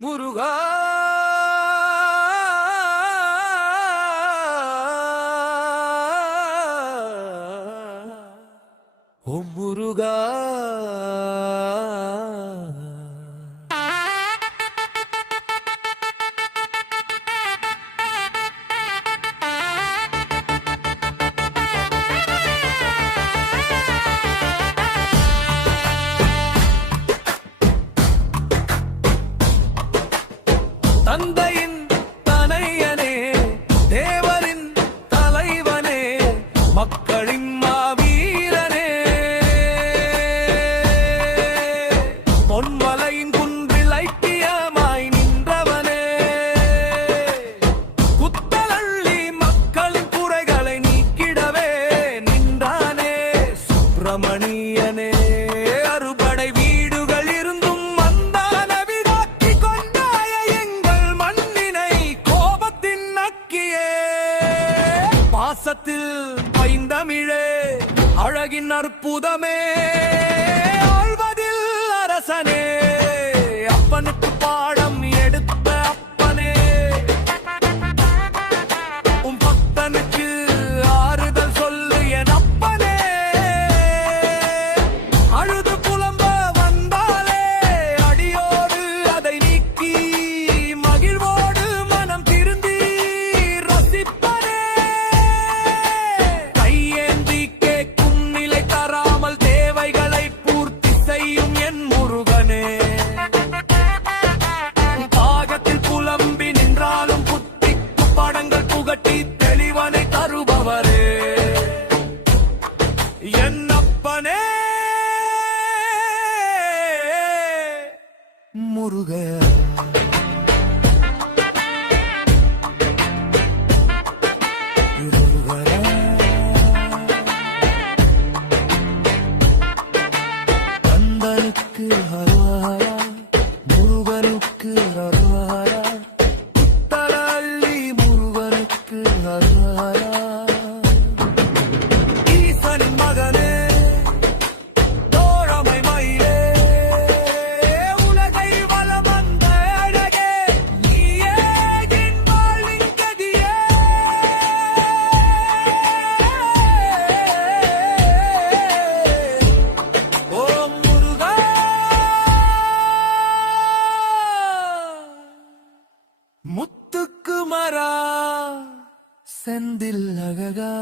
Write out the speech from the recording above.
முருகா ஓ முருகா தந்தையின் தனையனே தேவரின் தலைவனே மக்களின் மாவீரனே பொன்மலையின் குன்றில் ஐக்கியமாய் நின்றவனே குத்தலள்ளி மக்களின் குறைகளை நீக்கிடவே நின்றானே சுப்பிரமணியனே அறுபடை வீடுகள் இருந்தும் மந்தான விதாக்கி கொண்டாய எங்கள் மண்ணினை கோபத்தின் நக்கியே பாசத்தில் பைந்தமிழே அழகின் அற்புதமே ஆழ்வதில் அரசனே அப்பனுக்கு பாடம் எடுத்த அப்பனே உம் பக்தனுக்கு ஆறுதல் சொல்லு என் அப்பனே அழுது புலம்ப வந்தாலே அடியோடு அதை நீக்கி மகிழ்வோடு மனம் திருந்தி ரசிப்பனே கையேந்தி கேட்கும் நிலை தராமல் தேவைகளை பூர்த்தி செய்யும் என் முருகனே பாகத்தில் புலம்பி நின்றாலும் புத்திக்கு படங்கள் புகட்டி தெளிவனை தருபவரே என் அப்பனே முருக கந்தனுக்கு ஹரஹரா முருகனுக்கு ஹரஹரா தலள்ளி முருகனுக்கு ஹரஹரா ஈசனின் மகனே தோழமை மயிலே உலகை வலம் வந்த அழகே நீயே என் வாழ்வின் கதியே ஓம் முருகா முத்துக்கு மரா செந்தில் அழகா